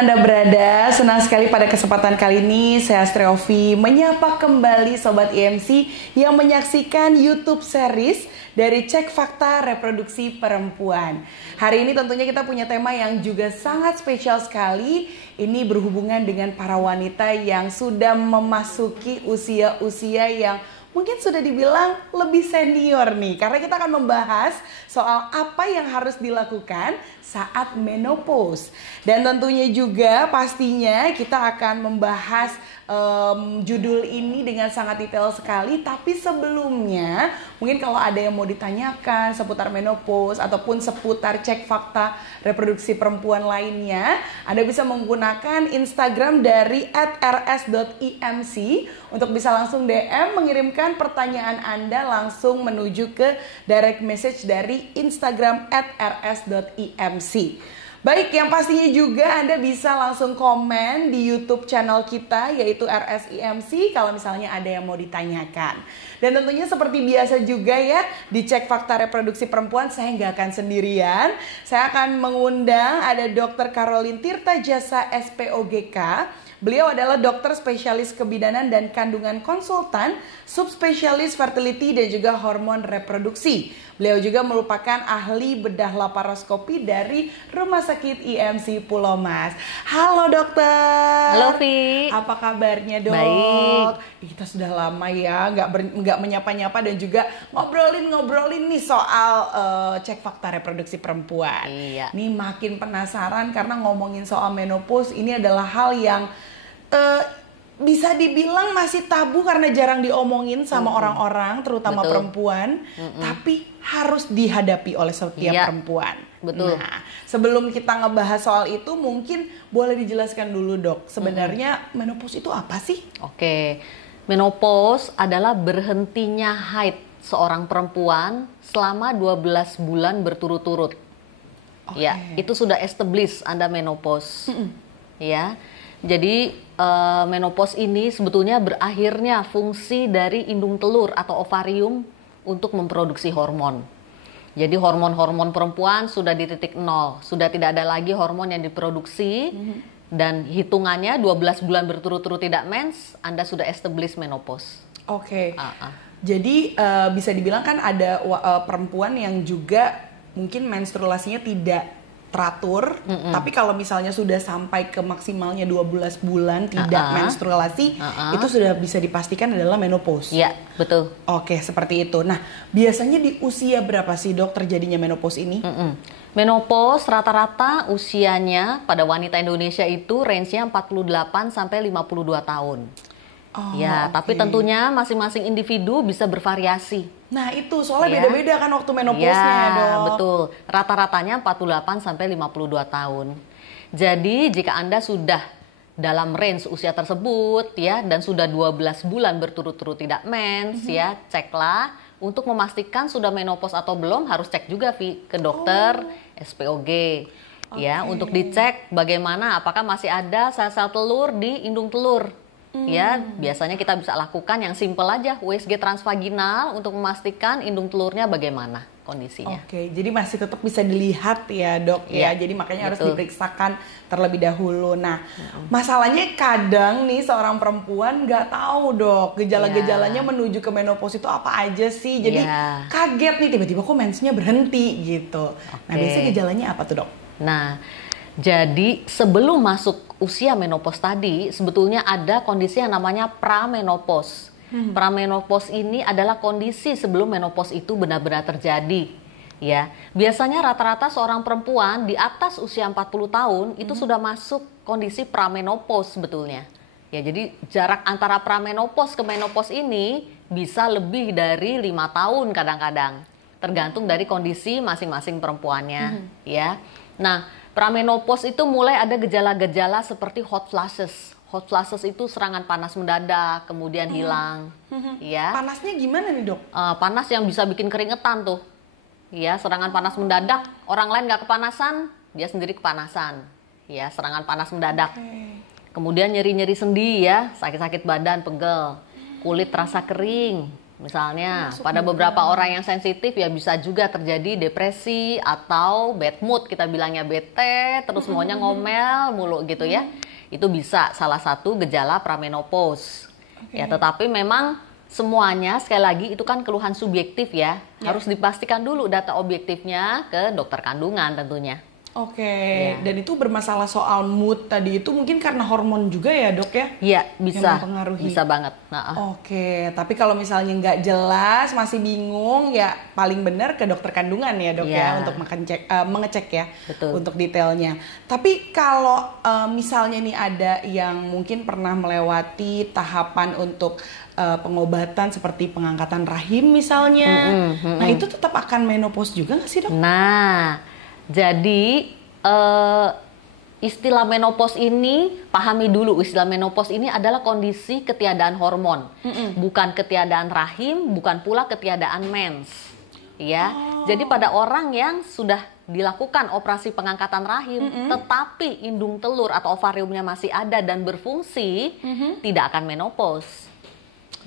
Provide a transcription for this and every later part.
Anda berada, senang sekali pada kesempatan kali ini saya Astreovi menyapa kembali Sobat IMC yang menyaksikan YouTube series dari Cek Fakta Reproduksi Perempuan. Hari ini tentunya kita punya tema yang juga sangat spesial sekali. Ini berhubungan dengan para wanita yang sudah memasuki usia-usia yang mungkin sudah dibilang lebih senior nih, karena kita akan membahas soal apa yang harus dilakukan saat menopause. Dan tentunya juga pastinya kita akan membahas judul ini dengan sangat detail sekali. Tapi sebelumnya mungkin kalau ada yang mau ditanyakan seputar menopause ataupun seputar cek fakta reproduksi perempuan lainnya, Anda bisa menggunakan Instagram dari @rs.imc untuk bisa langsung DM mengirimkan pertanyaan Anda langsung menuju ke direct message dari Instagram @rs.imc. Baik, yang pastinya juga Anda bisa langsung komen di YouTube channel kita yaitu RSIMC kalau misalnya ada yang mau ditanyakan. Dan tentunya seperti biasa juga ya, di Cek Fakta Reproduksi Perempuan saya nggak akan sendirian. Saya akan mengundang ada Dr. Caroline Tirta Jasa SPOGK. Beliau adalah dokter spesialis kebidanan dan kandungan konsultan, subspesialis fertility dan juga hormon reproduksi. Beliau juga merupakan ahli bedah laparoskopi dari Rumah Sakit IMC Pulau Mas. Halo dokter. Halo Vi. Apa kabarnya dok? Baik. Kita sudah lama ya nggak menyapa-nyapa dan juga ngobrolin nih soal cek fakta reproduksi perempuan. Iya. Nih makin penasaran karena ngomongin soal menopause ini adalah hal yang bisa dibilang masih tabu karena jarang diomongin sama orang-orang, terutama Betul. perempuan, tapi harus dihadapi oleh setiap perempuan. Betul. Nah, sebelum kita ngebahas soal itu, mungkin boleh dijelaskan dulu dok, sebenarnya menopause itu apa sih? Oke. Menopause adalah berhentinya haid seorang perempuan selama 12 bulan berturut-turut. Ya, itu sudah established Anda menopause. Ya. Jadi menopause ini sebetulnya berakhirnya fungsi dari indung telur atau ovarium untuk memproduksi hormon. Jadi hormon-hormon perempuan sudah di titik nol, sudah tidak ada lagi hormon yang diproduksi dan hitungannya 12 bulan berturut-turut tidak mens, Anda sudah establish menopause. Oke. Jadi bisa dibilang kan ada perempuan yang juga mungkin menstruasinya tidak teratur, tapi kalau misalnya sudah sampai ke maksimalnya 12 bulan tidak menstruasi, itu sudah bisa dipastikan adalah menopause. Iya, betul. Oke, seperti itu. Nah, biasanya di usia berapa sih dok terjadinya menopause ini? Menopause rata-rata usianya pada wanita Indonesia itu range-nya 48 sampai 52 tahun. Tapi tentunya masing-masing individu bisa bervariasi. Nah itu soalnya beda-beda kan waktu menopause-nya dok. Betul, rata-ratanya 48 sampai 52 tahun. Jadi jika Anda sudah dalam range usia tersebut ya dan sudah 12 bulan berturut-turut tidak mens ya, ceklah untuk memastikan sudah menopause atau belum, harus cek juga Vi ke dokter SPOG. Ya, untuk dicek bagaimana apakah masih ada sel-sel telur di indung telur. Ya, biasanya kita bisa lakukan yang simple aja, USG transvaginal untuk memastikan indung telurnya bagaimana kondisinya. Oke, jadi masih tetap bisa dilihat ya dok ya. Jadi makanya harus diperiksakan terlebih dahulu. Nah, masalahnya kadang nih seorang perempuan nggak tahu dok gejala-gejalanya menuju ke menopause itu apa aja sih. Jadi kaget nih tiba-tiba kok mensnya berhenti gitu. Nah, biasanya gejalanya apa tuh dok? Nah, jadi sebelum masuk usia menopause tadi, sebetulnya ada kondisi yang namanya pramenopause. Pramenopause ini adalah kondisi sebelum menopause itu benar-benar terjadi. Ya, biasanya rata-rata seorang perempuan di atas usia 40 tahun itu sudah masuk kondisi pramenopause sebetulnya. Ya, jadi jarak antara pramenopause ke menopause ini bisa lebih dari 5 tahun kadang-kadang, tergantung dari kondisi masing-masing perempuannya. Ya, nah. Pramenopause itu mulai ada gejala-gejala seperti hot flashes. Hot flashes itu serangan panas mendadak, kemudian hilang. Ya. Panasnya gimana nih dok? Panas yang bisa bikin keringetan tuh. Ya, serangan panas mendadak. Orang lain nggak kepanasan, dia sendiri kepanasan. Ya, serangan panas mendadak. Kemudian nyeri-nyeri sendi ya, sakit-sakit badan, pegel. Kulit terasa kering. Misalnya pada beberapa orang yang sensitif ya bisa juga terjadi depresi atau bad mood, kita bilangnya bete, terus maunya ngomel mulu gitu ya. Itu bisa salah satu gejala pramenopause. Ya, tetapi memang semuanya sekali lagi itu kan keluhan subjektif ya. Harus dipastikan dulu data objektifnya ke dokter kandungan tentunya. Dan itu bermasalah soal mood tadi itu mungkin karena hormon juga ya dok ya? Iya, bisa. Yang mempengaruhi. Bisa banget. Tapi kalau misalnya nggak jelas, masih bingung ya paling benar ke dokter kandungan ya dok ya untuk mengecek ya. Betul. Untuk detailnya. Tapi kalau misalnya nih ada yang mungkin pernah melewati tahapan untuk pengobatan seperti pengangkatan rahim misalnya, nah itu tetap akan menopause juga nggak sih dok? Nah, jadi istilah menopause ini, pahami dulu istilah menopause ini adalah kondisi ketiadaan hormon, bukan ketiadaan rahim, bukan pula ketiadaan mens. Ya, jadi pada orang yang sudah dilakukan operasi pengangkatan rahim, tetapi indung telur atau ovariumnya masih ada dan berfungsi, tidak akan menopause.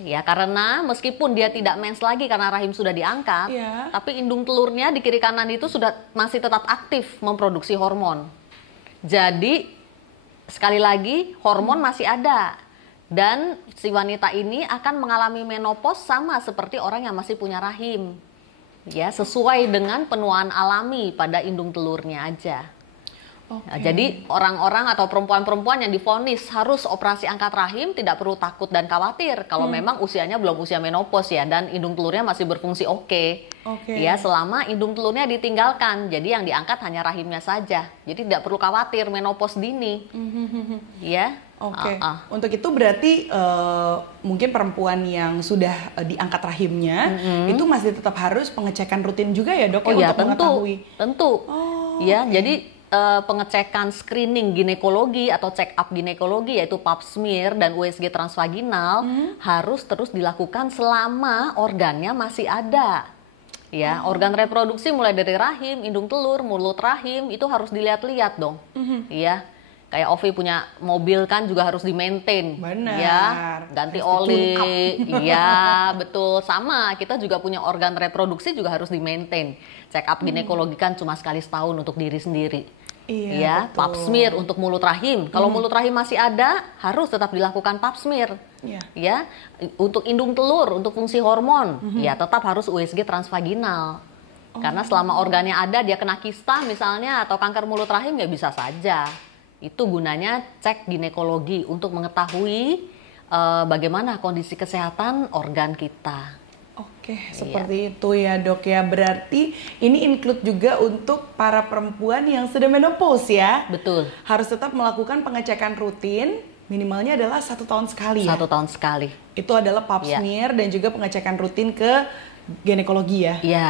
Ya, karena meskipun dia tidak mens lagi karena rahim sudah diangkat, tapi indung telurnya di kiri kanan itu masih tetap aktif memproduksi hormon. Jadi sekali lagi hormon masih ada dan si wanita ini akan mengalami menopause sama seperti orang yang masih punya rahim. Ya, sesuai dengan penuaan alami pada indung telurnya aja. Nah, jadi orang-orang atau perempuan-perempuan yang divonis harus operasi angkat rahim tidak perlu takut dan khawatir kalau memang usianya belum usia menopause ya dan indung telurnya masih berfungsi ya selama indung telurnya ditinggalkan, jadi yang diangkat hanya rahimnya saja, jadi tidak perlu khawatir menopause dini. Ya. Untuk itu berarti mungkin perempuan yang sudah diangkat rahimnya itu masih tetap harus pengecekan rutin juga ya dok untuk mengetahui. Tentu. Ya, jadi pengecekan screening ginekologi atau check up ginekologi yaitu pap smear dan USG transvaginal harus terus dilakukan selama organnya masih ada. Ya, organ reproduksi mulai dari rahim, indung telur, mulut rahim itu harus dilihat-lihat dong. Ya. Kayak Ovi punya mobil kan juga harus di-maintain. Benar. Ya, ganti oli. Iya, betul. Sama, kita juga punya organ reproduksi juga harus di-maintain. Check up ginekologi kan cuma sekali setahun untuk diri sendiri. Iya, betul. Pap smear untuk mulut rahim. Kalau mulut rahim masih ada, harus tetap dilakukan pap smear. Ya, untuk indung telur, untuk fungsi hormon, ya tetap harus USG transvaginal. Karena selama organnya ada, dia kena kista misalnya atau kanker mulut rahim ya bisa saja. Itu gunanya cek ginekologi untuk mengetahui bagaimana kondisi kesehatan organ kita. Seperti itu ya dok ya. Berarti ini include juga untuk para perempuan yang sudah menopause ya. Betul. Harus tetap melakukan pengecekan rutin, minimalnya adalah 1 tahun sekali ya? 1 tahun sekali. Itu adalah pap smear dan juga pengecekan rutin ke ginekologi ya? Iya.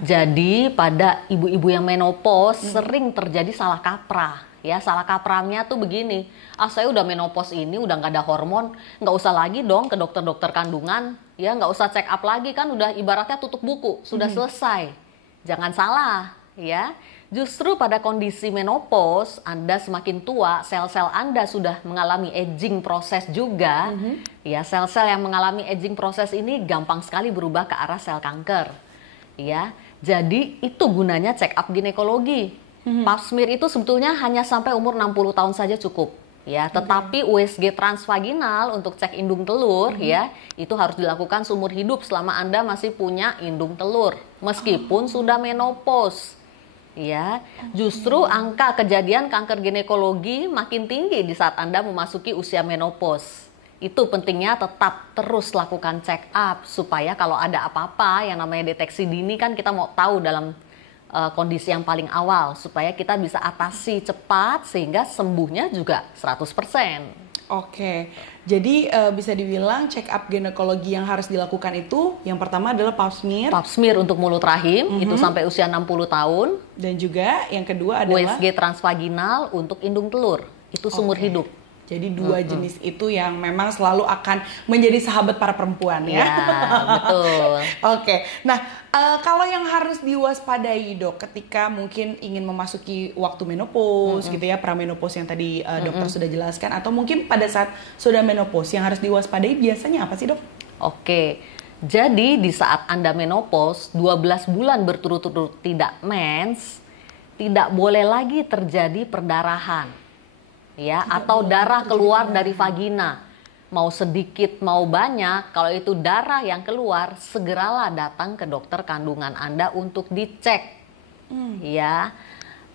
Jadi pada ibu-ibu yang menopause sering terjadi salah kaprah. Ya, salah kaprahnya tuh begini, saya udah menopause ini, udah nggak ada hormon, nggak usah lagi dong ke dokter-dokter kandungan, ya nggak usah check up lagi kan udah ibaratnya tutup buku, sudah selesai. Jangan salah, ya. Justru pada kondisi menopause, Anda semakin tua, sel-sel Anda sudah mengalami aging proses juga. Ya, sel-sel yang mengalami aging proses ini gampang sekali berubah ke arah sel kanker. Ya, jadi itu gunanya check up ginekologi. Pap smear itu sebetulnya hanya sampai umur 60 tahun saja cukup. Ya, tetapi USG transvaginal untuk cek indung telur ya, itu harus dilakukan seumur hidup selama Anda masih punya indung telur meskipun sudah menopause. Ya, justru angka kejadian kanker ginekologi makin tinggi di saat Anda memasuki usia menopause. Itu pentingnya tetap terus lakukan check up supaya kalau ada apa-apa yang namanya deteksi dini kan kita mau tahu dalam kondisi yang paling awal supaya kita bisa atasi cepat sehingga sembuhnya juga 100%. Jadi bisa dibilang check up ginekologi yang harus dilakukan itu yang pertama adalah pap smear. Pap smear untuk mulut rahim itu sampai usia 60 tahun. Dan juga yang kedua adalah USG transvaginal untuk indung telur. Itu seumur hidup. Jadi 2 jenis itu yang memang selalu akan menjadi sahabat para perempuan ya. Betul. Nah kalau yang harus diwaspadai dok ketika mungkin ingin memasuki waktu menopause gitu ya, pramenopause yang tadi dokter sudah jelaskan, atau mungkin pada saat sudah menopause yang harus diwaspadai biasanya apa sih dok? Jadi di saat Anda menopause, 12 bulan berturut-turut tidak mens, tidak boleh lagi terjadi perdarahan. Ya, atau darah keluar dari vagina. Mau sedikit, mau banyak, kalau itu darah yang keluar, segeralah datang ke dokter kandungan Anda untuk dicek. Ya.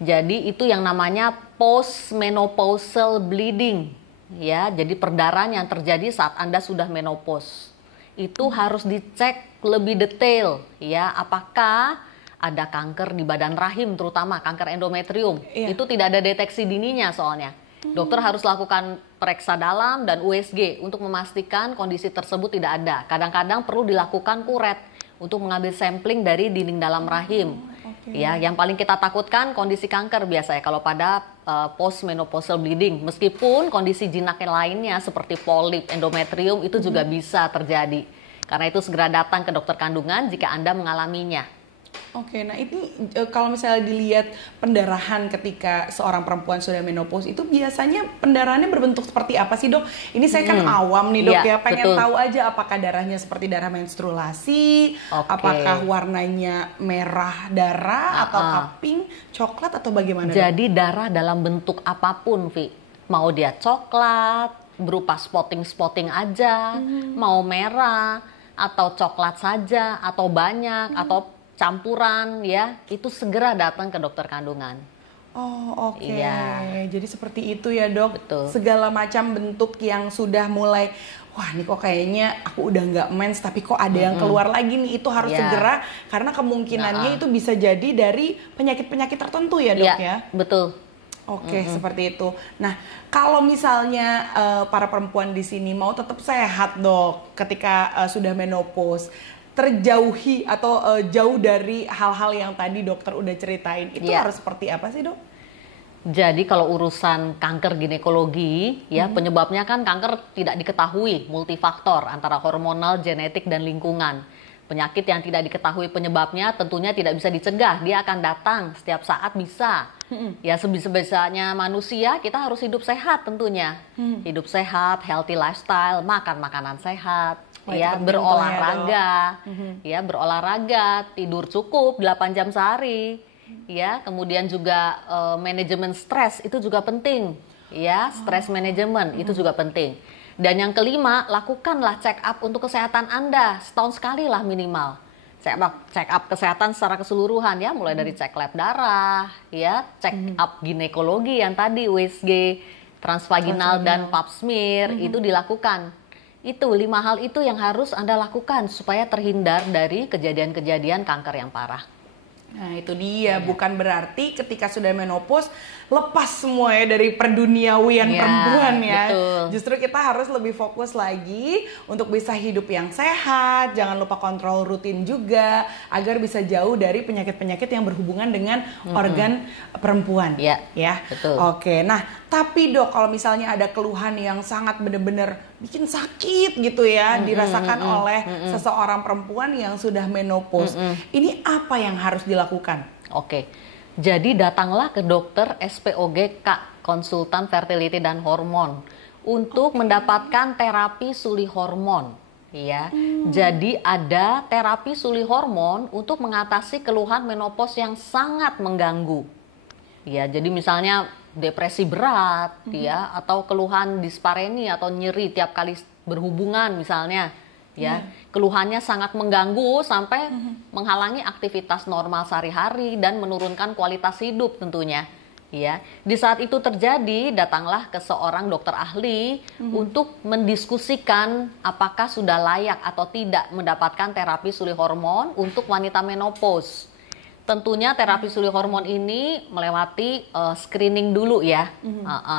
Jadi itu yang namanya postmenopausal bleeding. Ya, jadi perdarahan yang terjadi saat Anda sudah menopause. Itu harus dicek lebih detail, ya, apakah ada kanker di badan rahim, terutama kanker endometrium. Itu tidak ada deteksi dininya soalnya. Dokter harus lakukan periksa dalam dan USG untuk memastikan kondisi tersebut tidak ada. Kadang-kadang perlu dilakukan kuret untuk mengambil sampling dari dinding dalam rahim. Ya, yang paling kita takutkan kondisi kanker biasanya kalau pada postmenopausal bleeding. Meskipun kondisi jinak yang lainnya seperti polip, endometrium itu juga bisa terjadi. Karena itu segera datang ke dokter kandungan jika Anda mengalaminya. Oke, nah ini kalau misalnya dilihat pendarahan ketika seorang perempuan sudah menopause itu biasanya pendarahannya berbentuk seperti apa sih dok? Ini saya kan awam nih dok ya, pengen tahu aja apakah darahnya seperti darah menstruasi, apakah warnanya merah darah atau pink, coklat atau bagaimana? Jadi darah dalam bentuk apapun, Vi. Mau dia coklat, berupa spotting-spotting aja, mau merah, atau coklat saja, atau banyak, atau campuran, ya, itu segera datang ke dokter kandungan. Oh, oke. Jadi seperti itu ya dok. Betul. Segala macam bentuk yang sudah mulai, wah ini kok kayaknya aku udah nggak mens tapi kok ada yang keluar lagi nih, itu harus segera karena kemungkinannya itu bisa jadi dari penyakit-penyakit tertentu ya dok ya. Betul. Oke, seperti itu. Nah, kalau misalnya para perempuan di sini mau tetap sehat dok ketika sudah menopause, terjauhi atau jauh dari hal-hal yang tadi dokter udah ceritain, itu harus seperti apa sih dok? Jadi kalau urusan kanker ginekologi, ya penyebabnya kan kanker tidak diketahui, multifaktor antara hormonal, genetik, dan lingkungan. Penyakit yang tidak diketahui penyebabnya tentunya tidak bisa dicegah, dia akan datang setiap saat bisa. Ya sebisa-bisanya manusia kita harus hidup sehat tentunya. Hidup sehat, healthy lifestyle, makan makanan sehat. Ya, berolahraga, ya berolahraga, tidur cukup 8 jam sehari, ya kemudian juga manajemen stres itu juga penting, ya stress management itu juga penting. Dan yang kelima, lakukanlah check up untuk kesehatan Anda setahun sekali lah minimal. Check up kesehatan secara keseluruhan ya, mulai dari cek lab darah, ya check up ginekologi yang tadi USG, transvaginal dan pap smear itu dilakukan. Itu 5 hal itu yang harus Anda lakukan supaya terhindar dari kejadian-kejadian kanker yang parah. Nah itu dia, bukan berarti ketika sudah menopause lepas semua ya dari perduniawian perempuan ya. Betul. Justru kita harus lebih fokus lagi untuk bisa hidup yang sehat, jangan lupa kontrol rutin juga agar bisa jauh dari penyakit-penyakit yang berhubungan dengan organ perempuan. Ya, betul. Oke, nah tapi dok kalau misalnya ada keluhan yang sangat benar-benar bikin sakit gitu ya dirasakan oleh seseorang perempuan yang sudah menopause, ini apa yang harus dilakukan? Oke, jadi datanglah ke dokter SPOG Kak, konsultan fertility dan hormon, untuk mendapatkan terapi suli hormon. Ya, jadi ada terapi suli hormon untuk mengatasi keluhan menopause yang sangat mengganggu. Ya, jadi misalnya depresi berat, ya, atau keluhan dispareni atau nyeri tiap kali berhubungan misalnya, ya, keluhannya sangat mengganggu sampai menghalangi aktivitas normal sehari-hari dan menurunkan kualitas hidup tentunya, ya. Di saat itu terjadi, datanglah ke seorang dokter ahli untuk mendiskusikan apakah sudah layak atau tidak mendapatkan terapi suli hormon untuk wanita menopause. Tentunya terapi suli hormon ini melewati screening dulu ya,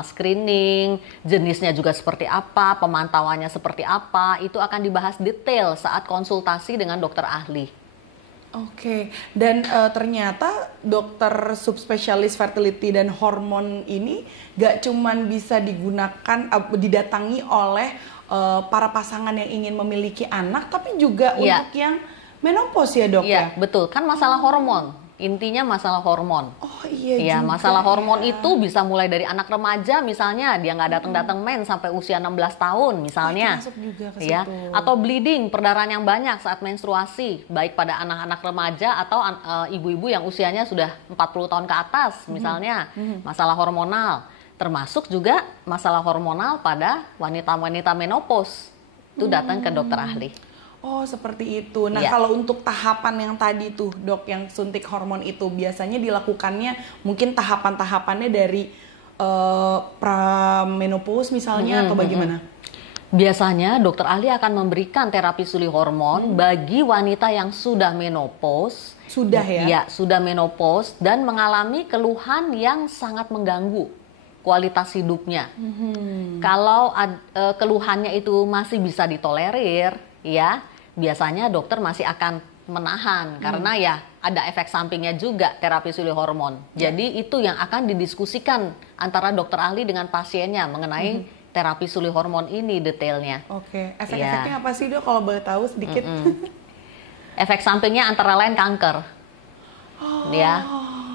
screening, jenisnya juga seperti apa, pemantauannya seperti apa, itu akan dibahas detail saat konsultasi dengan dokter ahli. Oke, dan ternyata dokter subspesialis fertility dan hormon ini gak cuman bisa digunakan, didatangi oleh para pasangan yang ingin memiliki anak, tapi juga untuk yang menopause ya dok ya? Betul, kan masalah hormon. Intinya masalah hormon. Oh iya Ya, juga masalah hormon ya. itu bisa mulai dari anak remaja misalnya, dia nggak datang-datang mens sampai usia 16 tahun misalnya. Itu masuk juga ke Ya, situ. atau bleeding, perdarahan yang banyak saat menstruasi, baik pada anak-anak remaja atau ibu-ibu yang usianya sudah 40 tahun ke atas misalnya. Masalah hormonal, termasuk juga masalah hormonal pada wanita-wanita menopause. Itu datang ke dokter ahli. Oh, seperti itu. Nah, Iya. kalau untuk tahapan yang tadi tuh, Dok, yang suntik hormon itu biasanya dilakukannya mungkin tahapan-tahapannya dari pramenopause misalnya atau bagaimana? Biasanya dokter ahli akan memberikan terapi suli hormon bagi wanita yang sudah menopause. Sudah ya? Ya, sudah menopause dan mengalami keluhan yang sangat mengganggu kualitas hidupnya. Kalau keluhannya itu masih bisa ditolerir, ya biasanya dokter masih akan menahan karena ya ada efek sampingnya juga terapi suli hormon. Jadi itu yang akan didiskusikan antara dokter ahli dengan pasiennya mengenai terapi suli hormon ini detailnya. Oke. Efek-efeknya apa sih, Dok, kalau boleh tahu sedikit? Efek sampingnya antara lain kanker. Ya.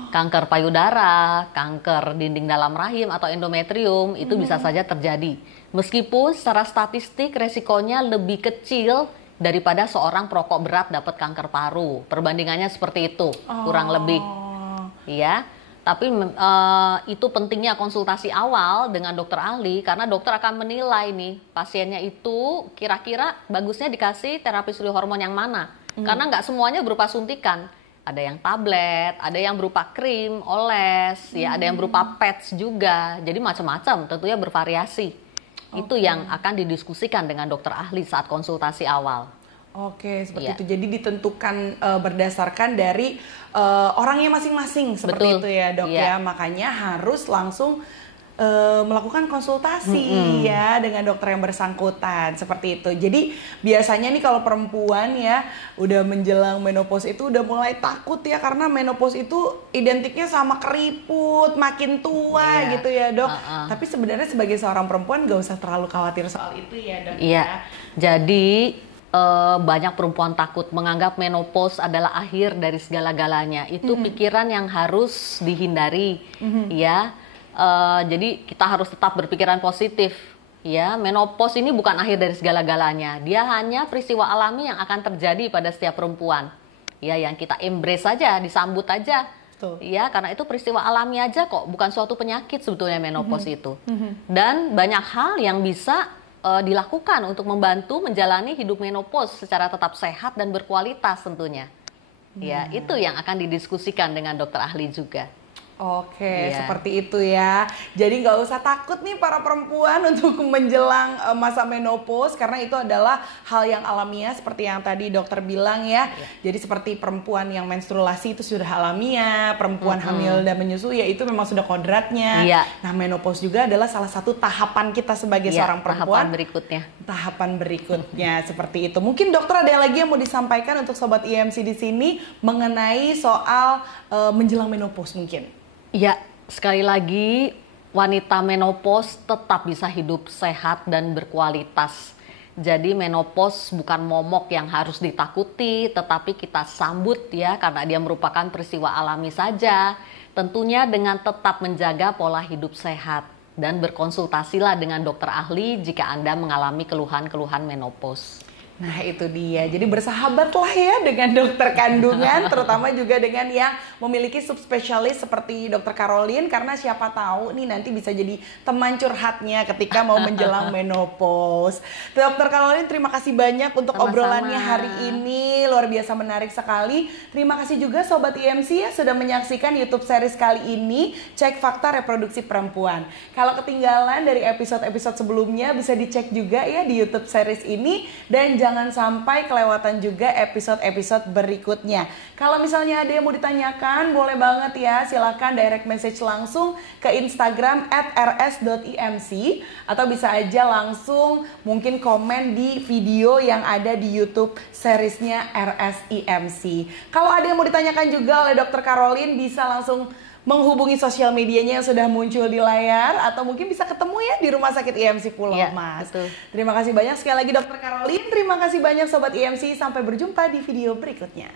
Kanker payudara, kanker dinding dalam rahim atau endometrium itu bisa saja terjadi. Meskipun secara statistik resikonya lebih kecil daripada seorang perokok berat dapat kanker paru. Perbandingannya seperti itu, kurang lebih. Ya. Tapi itu pentingnya konsultasi awal dengan dokter ahli karena dokter akan menilai nih pasiennya itu kira-kira bagusnya dikasih terapi suli hormon yang mana. Karena nggak semuanya berupa suntikan. Ada yang tablet, ada yang berupa krim, oles, ya ada yang berupa pads juga. Jadi macam-macam, tentunya bervariasi. Itu yang akan didiskusikan dengan dokter ahli saat konsultasi awal. Oke, seperti Iya. itu. Jadi ditentukan berdasarkan dari orangnya masing-masing seperti Betul. itu ya, Dok ya. Iya. Makanya harus langsung melakukan konsultasi ya dengan dokter yang bersangkutan seperti itu. Jadi biasanya nih kalau perempuan ya udah menjelang menopause itu udah mulai takut ya karena menopause itu identiknya sama keriput, makin tua Iya. gitu ya, Dok. Tapi sebenarnya sebagai seorang perempuan gak usah terlalu khawatir soal itu ya, Dok. Iya. Jadi banyak perempuan takut menganggap menopause adalah akhir dari segala-galanya. Itu pikiran yang harus dihindari, ya. Jadi kita harus tetap berpikiran positif. Ya, menopause ini bukan akhir dari segala-galanya. Dia hanya peristiwa alami yang akan terjadi pada setiap perempuan. Ya, yang kita embrace saja, disambut aja. Betul. Ya, karena itu peristiwa alami aja kok, bukan suatu penyakit sebetulnya menopause itu. Dan banyak hal yang bisa dilakukan untuk membantu menjalani hidup menopause secara tetap sehat dan berkualitas tentunya. Ya, itu yang akan didiskusikan dengan dokter ahli juga. Oke, Iya. seperti itu ya. Jadi nggak usah takut nih para perempuan untuk menjelang masa menopause karena itu adalah hal yang alamiah seperti yang tadi dokter bilang ya. Jadi seperti perempuan yang menstruasi itu sudah alamiah, perempuan hamil dan menyusui ya itu memang sudah kodratnya. Iya. Nah, menopause juga adalah salah satu tahapan kita sebagai Ya, seorang perempuan. tahapan berikutnya. Tahapan berikutnya seperti itu. Mungkin dokter ada yang lagi yang mau disampaikan untuk sobat IMC di sini mengenai soal menjelang menopause mungkin. Ya, sekali lagi wanita menopause tetap bisa hidup sehat dan berkualitas. Jadi menopause bukan momok yang harus ditakuti, tetapi kita sambut ya karena dia merupakan peristiwa alami saja. Tentunya dengan tetap menjaga pola hidup sehat dan berkonsultasilah dengan dokter ahli jika Anda mengalami keluhan-keluhan menopause. Nah itu dia, jadi bersahabatlah ya dengan dokter kandungan, terutama juga dengan yang memiliki subspesialis seperti dokter Caroline, karena siapa tahu nih nanti bisa jadi teman curhatnya ketika mau menjelang menopause. Dokter Caroline, terima kasih banyak untuk Sama-sama. obrolannya hari ini, luar biasa menarik sekali. Terima kasih juga Sobat IMC ya sudah menyaksikan YouTube series kali ini, Cek Fakta Reproduksi Perempuan. Kalau ketinggalan dari episode-episode sebelumnya bisa dicek juga ya di YouTube series ini, dan jangan sampai kelewatan juga episode-episode berikutnya. Kalau misalnya ada yang mau ditanyakan, boleh banget ya, silahkan direct message langsung ke Instagram @rs.imc atau bisa aja langsung mungkin komen di video yang ada di YouTube seriesnya RSIMC. Kalau ada yang mau ditanyakan juga oleh Dokter Caroline, bisa langsung menghubungi sosial medianya yang sudah muncul di layar atau mungkin bisa ketemu ya di Rumah Sakit IMC Pulau Iya, Mas. betul. Terima kasih banyak sekali lagi Dokter Caroline. Terima kasih banyak Sobat IMC. Sampai berjumpa di video berikutnya.